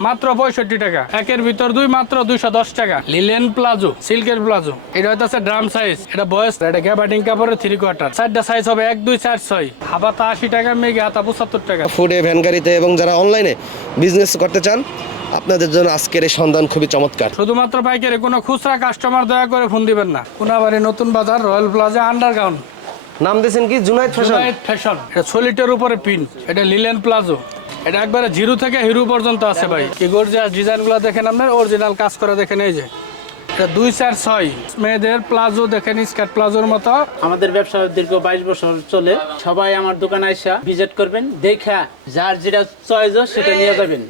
মাত্র 65 টাকা। একের ভিতর দুই, মাত্র 210 টাকা। লিলেন প্লাজো, সিল্কের প্লাজো, এটা হচ্ছে ড্রাম সাইজ, এটা বয়স, এটা গ্যাবার্ডিং কাপড়ের 3/4। চারটা সাইজ হবে 1, 2, 4, 6। হাবাতা 80 টাকা, মেঘে হাতা 75 টাকা। ফুডে, ভ্যান গাড়িতে এবং যারা অনলাইনে বিজনেস করতে চান আপনাদের জন্য আজকের এই সন্ধান খুবই চমৎকার। শুধুমাত্র পাইকারি, কোনো খুচরা কাস্টমার দয়া করে ফোন দিবেন না। কোনাবাড়ি নতুন বাজার, রয়্যাল প্লাজা, আন্ডারগ্রাউন্ড। নাম দিয়েছেন কি? জুনাইদ ফ্যাশন। জুনাইদ ফ্যাশন, এটা সলিটের উপরে পিন, এটা লিলেন প্লাজো, এটা একবারে জিরো থেকে হিরো পর্যন্ত আছে ভাই। কি গর্জিয়াস ডিজাইনগুলো দেখেন, আপনার অরিজিনাল কাজ করা দেখেন। এই যে এটা 2, 4, 6 মেয়েদের প্লাজো দেখেন, স্কার্ট প্লাজোর মতো। আমাদের ব্যবসা দীর্ঘ 22 বছর চলে। সবাই আমার দোকানে আইসা ভিজিট করবেন, দেখা যার যেটা চয়েস সেটা নিয়ে যাবেন।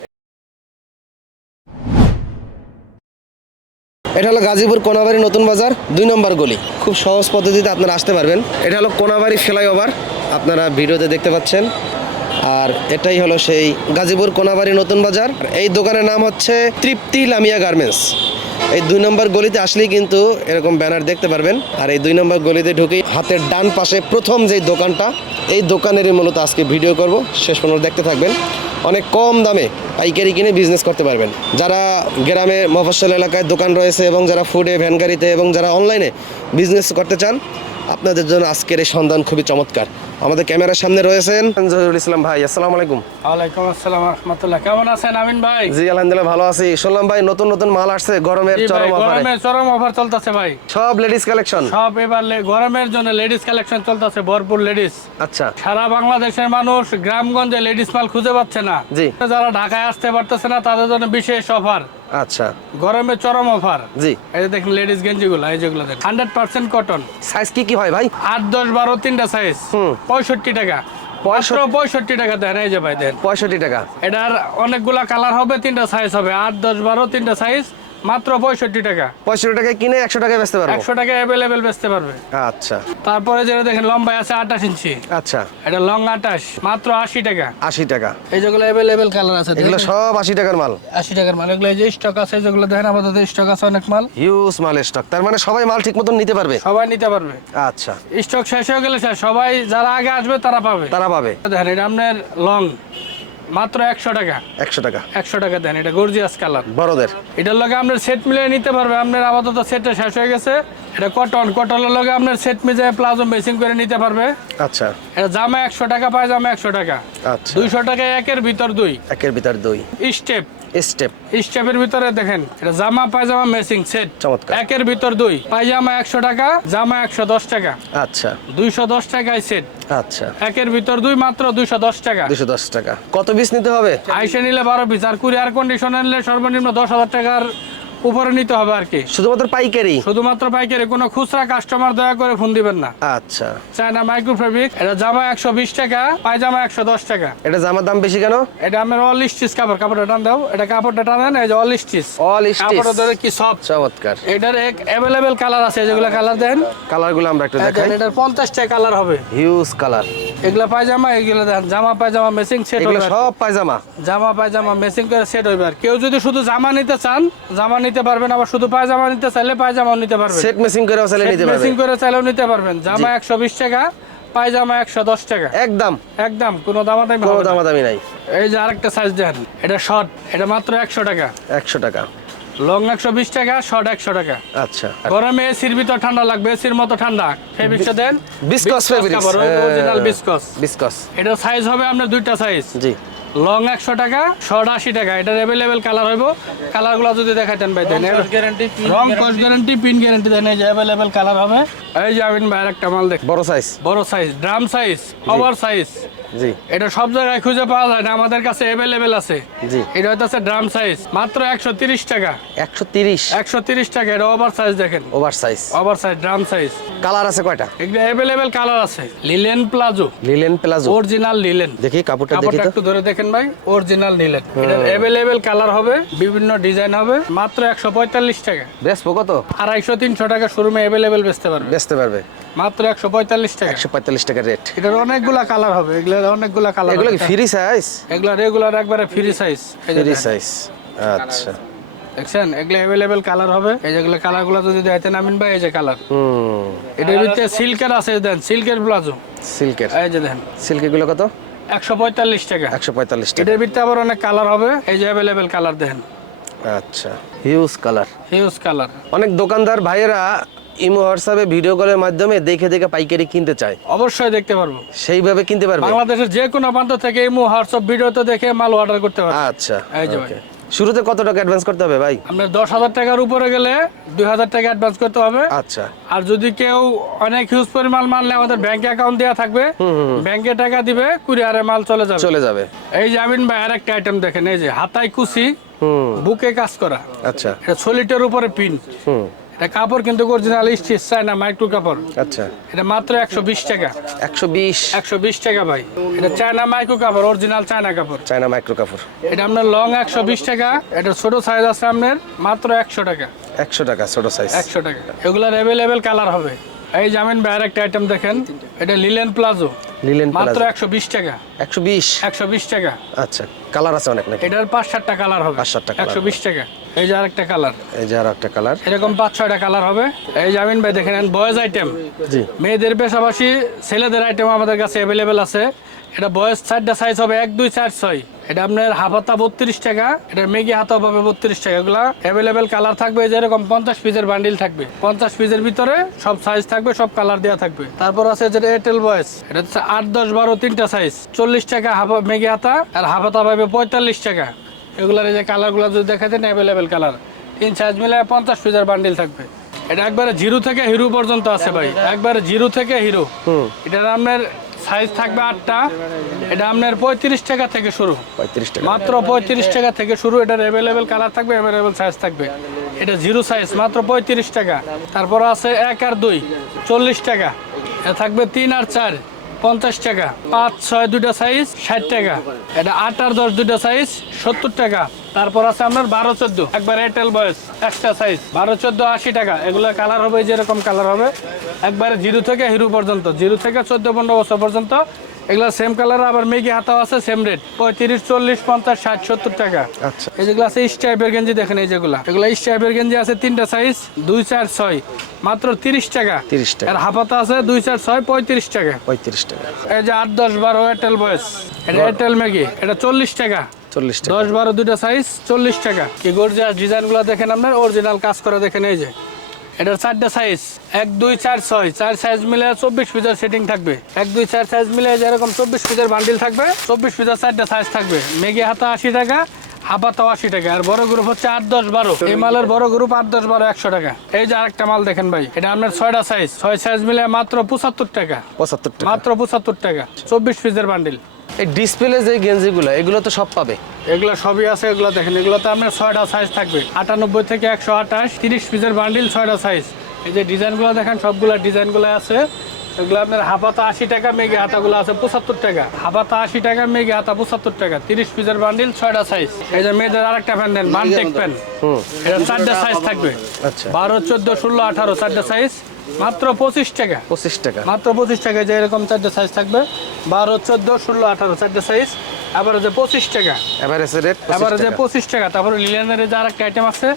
এটা হলো গাজীপুর কোনাবাড়ি নতুন বাজার 2 নম্বর গলি। খুব সহজ পদ্ধতিতে আপনারা আসতে পারবেন। এটা হলো কোনাবাড়ি ফ্লাইওভার, আপনারা ভিডিওতে দেখতে পাচ্ছেন। আর এটাই হলো সেই গাজীপুর কোনাবাড়ি নতুন বাজার। এই দোকানের নাম হচ্ছে তৃপ্তি লামিয়া গার্মেন্টস। এই 2 নম্বর গলিতে আসলেই কিন্তু এরকম ব্যানার দেখতে পারবেন। আর এই 2 নম্বর গলিতে ঢুকেই হাতের ডান পাশে প্রথম যেই দোকানটা, এই দোকানেরই মূলত আজকে ভিডিও করব, শেষ পর্যন্ত দেখতে থাকবেন। অনেক কম দামে পাইকারি কিনে বিজনেস করতে পারবেন। যারা গ্রামে মফস্বল এলাকায় দোকান রয়েছে এবং যারা ফুডে, ভ্যান গাড়িতে এবং যারা অনলাইনে বিজনেস করতে চান আপনাদের জন্য আজকের এই সন্ধান খুবই চমৎকার। আমাদের ক্যামেরার সামনে রয়েছেন জহিরুল ইসলাম ভাই। আসসালামু আলাইকুম। ওয়ালাইকুম আসসালাম রাহমাতুল্লাহ। কেমন আছেন আমিন ভাই? জি আলহামদুলিল্লাহ ভালো আছি। শুনলাম ভাই নতুন নতুন মাল আসছে গরমের জি ভাই, চরম অফারে। গরমের চরম অফার চলতেছে ভাই। সব লেডিস কালেকশন। সব এবার গরমের জন্য লেডিস কালেকশন চলতেছে, ভরপুর লেডিস। আচ্ছা। সারা বাংলাদেশের মানুষ গ্রামগঞ্জে লেডিস মাল খুঁজে পাচ্ছে না। জি। যারা ঢাকায় আসতে পারতেছে না তাদের জন্য বিশেষ অফার। আচ্ছা। গরমের চরম অফার। জি। এই যে দেখেন লেডিস গেঞ্জিগুলো, এই যেগুলো দেখেন 100% কটন। সাইজ কি কি হয় ভাই? 8, 10, 12 তিনটা সাইজ। 65 টাকা। 65 টাকা দেন। এই যে ভাই দেন 65 টাকা। এটার অনেকগুলা কালার হবে, তিনটা সাইজ হবে, 8, 10, 12 তিনটা সাইজ, মাত্র 65 টাকা। 65 টাকায় কিনে 100 টাকায় বেচতে পারবো। 100 টাকা অ্যাভেলেবেল বেচতে পারবে। আচ্ছা। তারপরে যেটা দেখেন লম্বায় আছে 28 ইঞ্চি, আচ্ছা। এটা লং 28, মাত্র 80 টাকা। 80 টাকা। এই যেগুলো অ্যাভেলেবেল কালার আছে, এগুলো সব 80 টাকার মাল। 80 টাকার মাল। এগুলো এই যে স্টক আছে, যেগুলো দেখেন আপাতত স্টক আছে অনেক মাল, হিউজ মাল স্টক। তার মানে সবাই মাল ঠিক মতন নিতে পারবে। সবাই নিতে পারবে। আচ্ছা। স্টক শেষ হয়ে গেলে স্যার সবাই যারা আগে আসবে তারা পাবে। তারা পাবে। দেখেন এটা আপনার লং, মাত্র 100 টাকা। 100 টাকা। 100 টাকা দেন। এটা গর্জিয়াস কালার, বড়দের। এটার লগে আপনার সেট মিলিয়ে নিতে পারবে। আপনার আপাতত সেটটা শেষ হয়ে গেছে। এটা কটন, কটনের লগে আপনার সেট মিলিয়ে প্লাজো মেসিং করে নিতে পারবে। আচ্ছা। এটা জামা 100 টাকা, পায়জামা 100 টাকা। আচ্ছা। 200 টাকায় একের ভিতর দুই। একের ভিতর দুই। Step, step. স্টেপের ভিতরে দেখেন এটা জামা পায়জামা মেসিং সেট, চমৎকার। একের ভিতর দুই। পায়জামা 100 টাকা, জামা 110 টাকা। আচ্ছা। 210 টাকায় সেট, আচ্ছা। একের ভিতর দুই, মাত্র 210 টাকা। 210 টাকা। কত পিস নিতে হবে? আইসে নিলে 12 পিস, আর কুরিয়ার কন্ডিশনে নিলে সর্বনিম্ন 10,000 টাকার উপরে নিতে হবে আর কি। শুধুমাত্র পাইকারি? শুধুমাত্র পাইকারি, কোনো খুচরা কাস্টমার দয়া করে ফোন দিবেন না। আচ্ছা। চায়না মাইক্রো ফেব্রিক, এটা জামা 120 টাকা, পায়জামা 110 টাকা। এটা জামার দাম বেশি কেন? এটা আমার অল স্টিচ কাপড়, কাপড়টা টান দাও, এটা কাপড়টা টানেন, এই যে অল স্টিচ। All stitch. কাপড়টা ধরে কি সব চমৎকার। এটার এক অ্যাভেলেবেল কালার আছে, যেগুলো কালার দেন। কালারগুলো আমরা একটু দেখাই। এটার 50টা কালার হবে। Huge colour. এগুলা পায়জামা, এগুলো দেন জামা পায়জামা মেসিং সেট এগুলো হবে। সব পায়জামা। জামা পায়জামা মেসিং করে সেট হইবে। আর কেউ যদি শুধু জামা নিতে চান জামা নিতে পারবেন, আবার শুধু পায়জামা নিতে চাইলে পায়জামাও নিতে পারবেন। সেট মেসিং করেও চাইলে নিতে পারবেন। মেসিং করে চাইলেও নিতে পারবেন। জামা 120 টাকা, পায়জামা 110 টাকা। একদম একদম কোনো দামাদামি কোনো হবে না। দামাদামি নাই। এই যে আরেকটা সাইজ দেন, এটা শর্ট, এটা মাত্র 100 টাকা। 100 টাকা। লং 120 টাকা, শর্ট 100 টাকা। আচ্ছা। গরমে এসির ভিতর ঠান্ডা লাগবে, এসির মতো ঠান্ডা। ফেব্রিকটা দেন viscose fabric. Original viscose. Viscose. এটা সাইজ হবে আপনার দুইটা সাইজ। জি। লং 100 টাকা, শর্ট 80 টাকা। এটার অ্যাভেলেবেল কালার হইব। কালারগুলো যদি দেখাইতেন ভাই দেন, গ্যারান্টি, রং কস গ্যারান্টি, পিন গ্যারান্টি দেন। এই যে অ্যাভেলেবেল কালার হবে। এই যে আমিন ভাই একটা মাল দেখ, বড় সাইজ। বড় size, drum size, over size. জি। এটা সব জায়গায় খুঁজে পাওয়া যায় না, আমাদের কাছে অ্যাভেলেবেল আছে। জি। এটা হচ্ছে ড্রাম সাইজ, মাত্র 130 টাকা। 130। 130 টাকা। এটা ওভার সাইজ দেখেন, over size. Over size drum size. Colour আছে কয়টা? এগুলো অ্যাভেলেবেল কালার আছে। Linen palazzo, linen palazzo. Original linen. দেখি কাপড়টা দেখি কাপড়টা তো। একটু ধরে দেখেন ভাই, অরিজিনাল নিলেন। এটার অ্যাভেলেবেল কালার হবে, বিভিন্ন ডিজাইন হবে, মাত্র 145 টাকা। বেচবো কত? 250-300 টাকা শোরুমে অ্যাভেলেবেল বেচতে পারবে, বেচতে পারবে মাত্র 145 টাকা। 145 টাকা রেট। এটার অনেকগুলা কালার হবে, এগুলোর অনেকগুলা কালার। এগুলো কি ফ্রি সাইজ? এগুলা রেগুলার একবারে ফ্রি সাইজ। Free size. আচ্ছা। দেখছেন এগুলো অ্যাভেলেবেল কালার হবে। এই যেগুলো কালারগুলো যদি দেখাইতেন আমিন ভাই, এই যে কালার। এটার ভিতরে সিল্কের আছে, দেন সিল্কের প্লাজো। সিল্কের। এই যে দেন সিল্ক এগুলো কত? 145 টাকা। 145 টাকা। এটার ভিতরে আবার অনেক কালার হবে, এই যে অ্যাভেলেবেল কালার দেখেন, আচ্ছা, হিউজ কালার। Huge colour. অনেক দোকানদার ভাইয়েরা ইমো হোয়াটসঅ্যাপে ভিডিও কলের মাধ্যমে দেখে দেখে পাইকারি কিনতে চায়, অবশ্যই দেখতে পারবো, সেইভাবে কিনতে পারবে। বাংলাদেশের যে কোনো প্রান্ত থেকে এই হোয়াটসঅ্যাপ ভিডিওতে দেখে মাল অর্ডার করতে পারবে। আচ্ছা, এই যে ভাই, ওকে। শুরুতে কত টাকা অ্যাডভান্স করতে হবে ভাই? আপনার 10,000 টাকার উপরে গেলে 2,000 টাকা অ্যাডভান্স করতে হবে। আচ্ছা, আর যদি কেউ অনেক হিউজ পরিমাণ মাল নেয়, আমাদের ব্যাংক অ্যাকাউন্ট দেওয়া থাকবে, ব্যাংকে টাকা দিবে, কুরিয়ারে মাল চলে যাবে। এই যে আমিন ভাই আরেকটা আইটেম দেখেন, এই যে হাতায় কুচি, বুকে কাজ করা, আচ্ছা, এটা সলিটের উপরে পিন। এটা কাপড় কিন্তু অরিজিনাল স্টিচ চায়না মাইক্রো কাপড়। আচ্ছা, এটা মাত্র 120 টাকা। 120 টাকা ভাই। এটা চায়না মাইক্রো কাপড়, অরিজিনাল চায়না কাপড়, চায়না মাইক্রো কাপড়। এটা আপনার লং 120 টাকা। এটা ছোট সাইজ আছে আপনার মাত্র 100 টাকা। 100 টাকা ছোট সাইজ। 100 টাকা। এগুলার অ্যাভেলেবেল কালার হবে। এই জামিন ভাই আরেকটা আইটেম দেখেন, এটা লিলেন প্লাজো, লিলেন মাত্র প্লাজো 120 টাকা। 120 টাকা। আচ্ছা, কালার আছে অনেক নাকি? এটার 5-7টা কালার হবে। 5-7টা কালার। 120 টাকা। এই যে আরেকটা কালার, এই যে আর একটা কালার, এরকম 5-6টা কালার হবে। এই জামিন ভাই দেখেন, বয়েজ আইটেম, জি, মেয়েদের পাশাপাশি ছেলেদের আইটেম আমাদের কাছে অ্যাভেলেবেল আছে। এটা বয়েজ 4টা সাইজ হবে, 1, 2, 4, 6। এটা আপনার হাফাতা 32 টাকা, এটার মেগি হাতা পাবে 32 টাকা। এগুলা অ্যাভেলেবেল কালার থাকবে, যেরকম 50 পিসের বান্ডিল থাকবে, 50 পিসের ভিতরে সব সাইজ থাকবে, সব কালার দেওয়া থাকবে। তারপর আছে যেটা এয়ারটেল বয়েজ, এটা হচ্ছে 8, 10, 12 তিনটা সাইজ, 40 টাকা হাফা মেগি হাতা, আর হাফাতা পাবে 45 টাকা। এগুলার এই যে কালারগুলো যদি দেখাতেন, অ্যাভেলেবেল কালার, 3 সাইজ মিলে 50 পিসের বান্ডিল থাকবে। এটা একবারে জিরো থেকে হিরো পর্যন্ত আছে ভাই, একবারে জিরো থেকে হিরো। এটার আপনার সাইজ থাকবে 8টা। এটা আপনার 35 টাকা থেকে শুরু, 35 টাকা, মাত্র 35 টাকা থেকে শুরু। এটার অ্যাভেলেবেল কালার থাকবে, অ্যাভেলেবেল সাইজ থাকবে। এটা জিরো সাইজ, মাত্র 35 টাকা। তারপর আছে 1 আর 2, 40 টাকা। এটা থাকবে 3 আর 4, 50 টাকা। 5, 6 দুইটা সাইজ 60 টাকা। এটা 8 আর 10 দুইটা সাইজ 70 টাকা। তারপর আছে আপনার 12, 14 একবার এয়ারটেল বয়েস একটা সাইজ, 12, 14, 80 টাকা। এগুলো কালার হবে যেরকম কালার হবে, একবারে জিরো থেকে হিরো পর্যন্ত, জিরো থেকে 14-15 বছর পর্যন্ত। এগুলো সেম কালার, আবার মেগি হাতাও আছে সেম রেট, 35, 40, 50, 60, 70 টাকা। আচ্ছা, এই যেগুলো আছে স্ট্রাইপের গেঞ্জি দেখেন, এই যেগুলো, এগুলো স্ট্রাইপের গেঞ্জি আছে 3টা সাইজ, 2, 4, 6, মাত্র 30 টাকা। 30 টাকা। আর হাফাতা আছে 2, 4, 6, 35 টাকা। 35 টাকা। এই যে 8, 10, 12 এয়ারটেল বয়েস, এটা এয়ারটেল মেগি, এটা 40 টাকা। 40 টাকা। 10, 12 দুইটা সাইজ 40 টাকা। কি গর্জিয়াস ডিজাইনগুলো দেখেন, আপনার অরিজিনাল কাজ করা দেখেন। এই যে এটার 4টা সাইজ, 1, 2, 4, 6, 4 সাইজ মিলে 24 পিসের সেটিং থাকবে। 1, 2, 4 সাইজ মিলে যেরকম 24 পিসের বান্ডিল থাকবে, 24 পিসের 4টা সাইজ থাকবে। মেগি হাতা 80 টাকা, হাফাতাও 80 টাকা। আর বড় গ্রুপ হচ্ছে 8, 10, 12। এই মালের বড় গ্রুপ 8, 10, 12 100 টাকা। এই যে আরেকটা মাল দেখেন ভাই, এটা আপনার 6টা সাইজ, 6 সাইজ মিলে মাত্র 75 টাকা। 75 টাকা, মাত্র 75 টাকা, 24 পিসের বান্ডিল। এই ডিসপ্লে যে গেঞ্জিগুলো, এগুলো তো সব পাবে? এগুলো সবই আছে। এগুলো দেখেন, এগুলোতে আপনার 6টা সাইজ থাকবে, 98 থেকে 128, 30 পিসের বান্ডিল, 6টা সাইজ। এই যে ডিজাইনগুলো দেখেন, সবগুলা ডিজাইনগুলো আছে। এগুলো আপনার হাফাতা 80 টাকা, মেগি হাতাগুলো আছে 75 টাকা। হাফাতা 80 টাকা, মেগি হাতা 75 টাকা, 30 পিসের বান্ডিল, 6টা সাইজ। এই যে মেয়েদের আরেকটা প্যান দেন, মানটেক প্যান, এটা 4টা সাইজ থাকবে, আচ্ছা, 12, 14, 16, 18, 4টা সাইজ, মাত্র 25 টাকা। 25 টাকা, মাত্র 25 টাকা। যে এরকম 4টা সাইজ থাকবে, 12, 14, 16, 18, 4টা সাইজ, আবার যে 25 টাকা। এভারেজ রেট আবার 25 যে টাকা। 25 টাকা। তারপরে লিলেনের যে আরেকটা আইটেম আছে,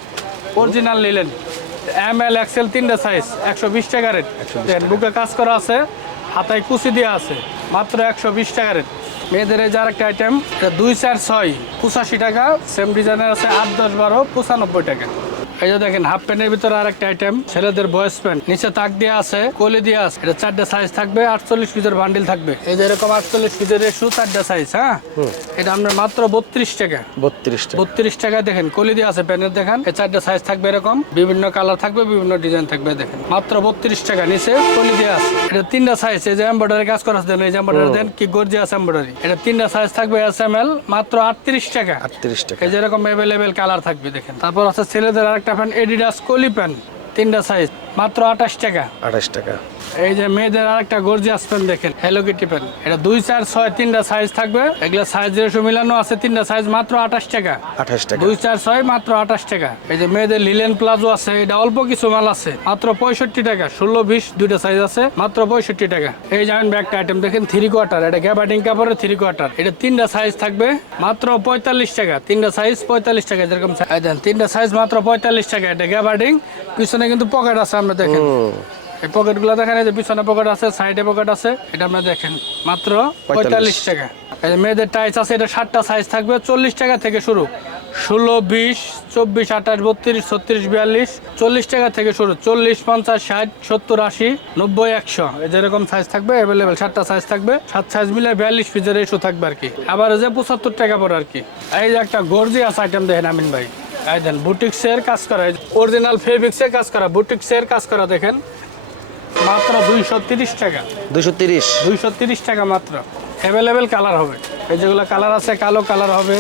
অরিজিনাল লিলেন, ML, XL 3টা সাইজ, 120 টাকা রেট। বুকে কাজ করা আছে, হাতায় কুচি দেওয়া আছে, মাত্র 120 টাকা রেট। মেয়েদের এই যে আরেকটা আইটেম, 2, 4, 6, 85 টাকা। সেম ডিজাইনের আছে 8, 10, 12, 95 টাকা। এই যে দেখেন, হাফ প্যান্টের ভিতরে আরেকটা আইটেম, ছেলেদের বয়েজ প্যান্ট, নিচে তাক দেওয়া আছে, কলি দেওয়া আছে। এটা 4টা সাইজ থাকবে, 48 পিসের বান্ডিল থাকবে। এই যে এরকম 48 পিসের শু, 4টা সাইজ। হ্যাঁ, এটা আপনার মাত্র 32 টাকা। 32 টাকা। 32 টাকা। দেখেন কলি দিয়ে আছে প্যানের, দেখেন এই 4টা সাইজ থাকবে, এরকম বিভিন্ন কালার থাকবে, বিভিন্ন ডিজাইন থাকবে। দেখেন মাত্র 32 টাকা, নিচে কলি দিয়ে আছে। এটা 3টা সাইজ, এই যে এমব্রয়ডারি কাজ করা আছে, এই যে এমব্রয়ডারি দেন, কি গর্জিয়াস এমব্রয়ডারি। এটা 3টা সাইজ থাকবে, SML, মাত্র 38 টাকা। 38 টাকা। এই যে এরকম অ্যাভেলেবেল কালার থাকবে। দেখেন তারপর আছে ছেলেদের আরেকটা প্যান্ট, এডিডাস কলি প্যান্ট, 3টা সাইজ, মাত্র 28 টাকা। 28 টাকা। এই যে মেয়েদের আরেকটা গর্জিয়াস প্যান্ট দেখেন, হ্যালো কিটি প্যান্ট, এটা 2, 4, 6, 3টা সাইজ থাকবে। এগুলো সাইজ রেশো মিলানো আছে, 3টা সাইজ, মাত্র 28 টাকা। 28 টাকা। 2, 4, 6, মাত্র 28 টাকা। এই যে মেয়েদের লিলেন প্লাজো আছে, এটা অল্প কিছু মাল আছে, মাত্র 65 টাকা। 16, 20 দুইটা সাইজ আছে, মাত্র 65 টাকা। এই যেমন ব্যাগটা আইটেম দেখেন, 3 কোয়ার্টার, এটা গ্যাবার্ডিং কাপড়ের 3 কোয়ার্টার, এটা 3টা সাইজ থাকবে, মাত্র 45 টাকা। 3টা সাইজ 45 টাকা। যেরকম 3টা সাইজ মাত্র 45 টাকা। এটা গ্যাবার্ডিং, পিছনে কিন্তু পকেট আছে, আমরা দেখেন এই পকেটগুলো দেখেন, এই যে পিছনে পকেট আছে, সাইডে পকেট আছে, এটা আপনারা দেখেন মাত্র 45 টাকা। এই যে মেয়েদের টাইস আছে, এটা 7টা সাইজ থাকবে 40 টাকা থেকে শুরু, 16, 20, 24, 28, 32, 36, 42, 40 টাকা থেকে শুরু, 40, 50, 60, 70, 80, 90, 100, এই যেরকম সাইজ থাকবে অ্যাভেলেবেল, 7টা সাইজ থাকবে, 7 সাইজ মিলে 42 পিসের ইস্যু থাকবে আর কি। আবার এই যে 75 টাকা পড়ে আর কি। এই যে একটা গর্জিয়াস আইটেম দেখেন আমিন ভাই, এই দেন বুটিক্সের কাজ করা, অরিজিনাল ফেব্রিক্সের কাজ করা, বুটিক্সের কাজ করা দেখেন মাত্র 230 টাকা। 230 টাকা মাত্র। অ্যাভেলেবেল কালার হবে, এই যেগুলো কালার আছে, কালো কালার হবে,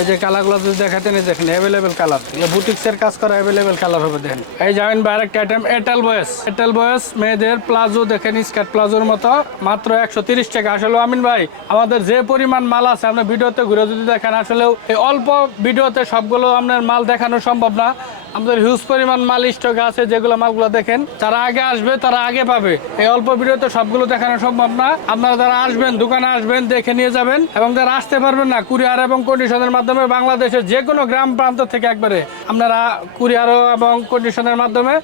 এই যে কালারগুলো যদি দেখাতেন, এই দেখেন অ্যাভেলেবেল কালার, বুটিক্সের কাজ করা অ্যাভেলেবেল কালার হবে দেখেন। এই যাবেন বা আরেকটা আইটেম এটেল বয়েস মেয়েদের প্লাজো দেখেন, স্কার্ট প্লাজোর মতো মাত্র 130 টাকা। আসলে আমিন ভাই আমাদের যে পরিমাণ মাল আছে, আমরা ভিডিওতে ঘুরে যদি দেখেন, আসলেও এই অল্প ভিডিওতে সবগুলো আপনার মাল দেখানো সম্ভব না। আমাদের হিউজ পরিমাণ মাল স্টকে আছে, যেগুলো মালগুলো দেখেন, যারা আগে আসবে তারা আগে পাবে। এই অল্প ভিডিওতে সবগুলো দেখানো সম্ভব না। আপনারা যারা আসবেন, দোকানে আসবেন, দেখে নিয়ে যাবেন, এবং যারা আসতে পারবেন না, কুরিয়ার এবং কন্ডিশনের মাধ্যমে বাংলাদেশের যে কোনো গ্রাম প্রান্ত থেকে একবারে আপনারা কুরিয়ার এবং কন্ডিশনের মাধ্যমে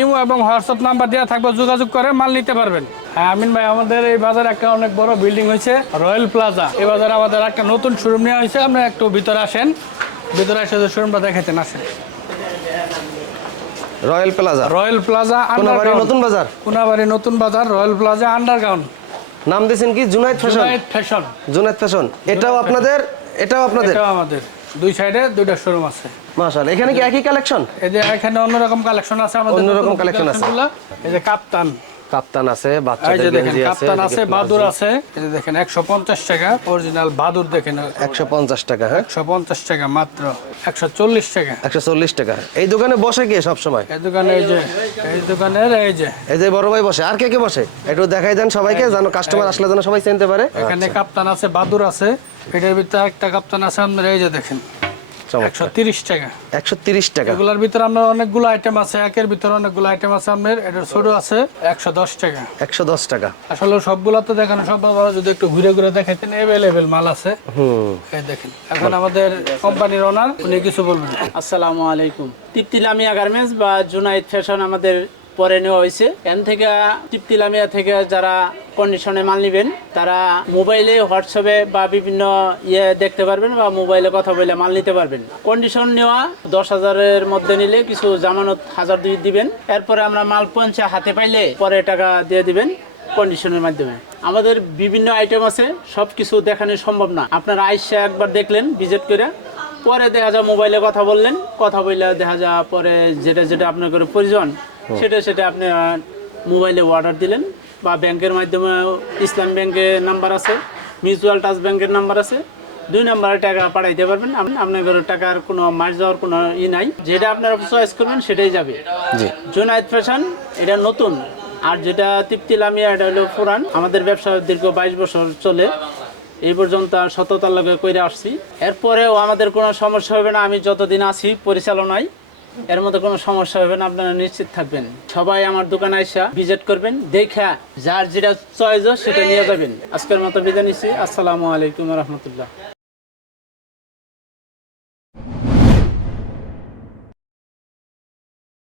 ইমো এবং হোয়াটসঅ্যাপ নাম্বার দেওয়া থাকবে, যোগাযোগ করে মাল নিতে পারবেন। হ্যাঁ আমিন ভাই, আমাদের এই বাজারে একটা অনেক বড় বিল্ডিং হয়েছে, রয়্যাল প্লাজা। এই বাজারে আমাদের একটা নতুন শোরুম নেওয়া হয়েছে। আপনারা একটু ভিতরে আসেন, ভিতরে এসে শোরুমটা দেখাতেন, আসেন। রয়্যাল প্লাজা কোনাবাড়ি নতুন বাজার, রয়্যাল প্লাজা আন্ডারগ্রাউন্ড। নাম দিয়েছেন কি? জুনায়েদ ফ্যাশন। এটাও আপনাদের? এটাও আমাদের। দুই সাইডে দুইটা শোরুম আছে। মাশাআল্লাহ। এখানে কি একই কালেকশন? এই যে এখানে অন্যরকম কালেকশন আছে আমাদের, অন্যরকম কালেকশন আছে। এই যে কাপ্তান আছে, এই যে বাচ্চাদের দেখেন গেঞ্জি আছে, কাপ্তান আছে, বাদুর আছে। এই যে দেখেন 150 টাকা অরিজিনাল বাদুর, দেখেন 150 টাকা। হ্যাঁ 150 টাকা মাত্র। 140 টাকা। 140 টাকা। এই দোকানে বসে কে সব সময়? এই দোকানে এই দোকানের এই যে বড় ভাই বসে। আর কে কে বসে একটু দেখাই দেন সবাইকে, যেন কাস্টমার আসলে যেন সবাই চিনতে পারে। এখানে কাপ্তান আছে, বাদুর আছে, এটার ভিতরে একটা কাপ্তান আছে আপনার, এই যে দেখেন 130 টাকা। 130 টাকা। এগুলোর ভিতরে আপনার অনেকগুলো আইটেম আছে, একের ভিতরে অনেকগুলো আইটেম আছে আপনার। এটার ছোট আছে 110 টাকা। 110 টাকা। আসলে সবগুলো তো দেখানো সম্ভব না, যদি একটু ঘুরে ঘুরে দেখাইতেন, অ্যাভেলেবেল মাল আছে। এই দেখেন, এখন আমাদের কোম্পানির ওনার, উনি কিছু বলবেন। আসসালামু আলাইকুম। তৃপ্তি লামিয়া গার্মেন্টস বা জুনায়েদ ফ্যাশন আমাদের পরে নেওয়া হয়েছে। এন থেকে তৃপ্তি লামিয়া থেকে যারা কন্ডিশনে মাল নেবেন, তারা মোবাইলে, হোয়াটসঅ্যাপে বা বিভিন্ন দেখতে পারবেন, বা মোবাইলে কথা বলে মাল নিতে পারবেন। কন্ডিশন নেওয়া 10,000-এর মধ্যে নিলে কিছু জামানত 1000 দিবেন, এরপরে আমরা মাল পৌঁছে হাতে পাইলে পরে টাকা দিয়ে দিবেন কন্ডিশনের মাধ্যমে। আমাদের বিভিন্ন আইটেম আছে, সব কিছু দেখানো সম্ভব না। আপনারা আইসা একবার দেখলেন ভিজিট করে, পরে দেখা যায় মোবাইলে কথা বললেন, কথা বললে দেখা যায় পরে যেটা আপনার করে প্রয়োজন সেটা আপনি মোবাইলে অর্ডার দিলেন, বা ব্যাংকের মাধ্যমে ইসলাম ব্যাংকের নাম্বার আছে, মিউচুয়াল ট্রাস্ট ব্যাংকের নাম্বার আছে, 2 নম্বরে টাকা পাঠাইতে পারবেন। আপনার টাকার কোনো মার যাওয়ার কোনো নাই, যেটা আপনারা চয়েস করবেন সেটাই যাবে। জুনায়েদ ফ্যাশন এটা নতুন, আর যেটা তৃপ্তি লামিয়া এটা হলো পুরান। আমাদের ব্যবসা দীর্ঘ 22 বছর চলে, এই পর্যন্ত সততার লগে কইরা আসছি। এরপরেও আমাদের কোনো সমস্যা হবে না, আমি যতদিন আছি পরিচালনায়, এর মধ্যে কোনো সমস্যা হবে না, আপনারা নিশ্চিত থাকবেন। সবাই আমার দোকানে আইসা ভিজিট করবেন, দেখা যার যেটা চয়েস সেটা নিয়ে যাবেন। আজকের মতো বিদায় নিচ্ছি। আসসালামু আলাইকুম রহমতুল্লাহ।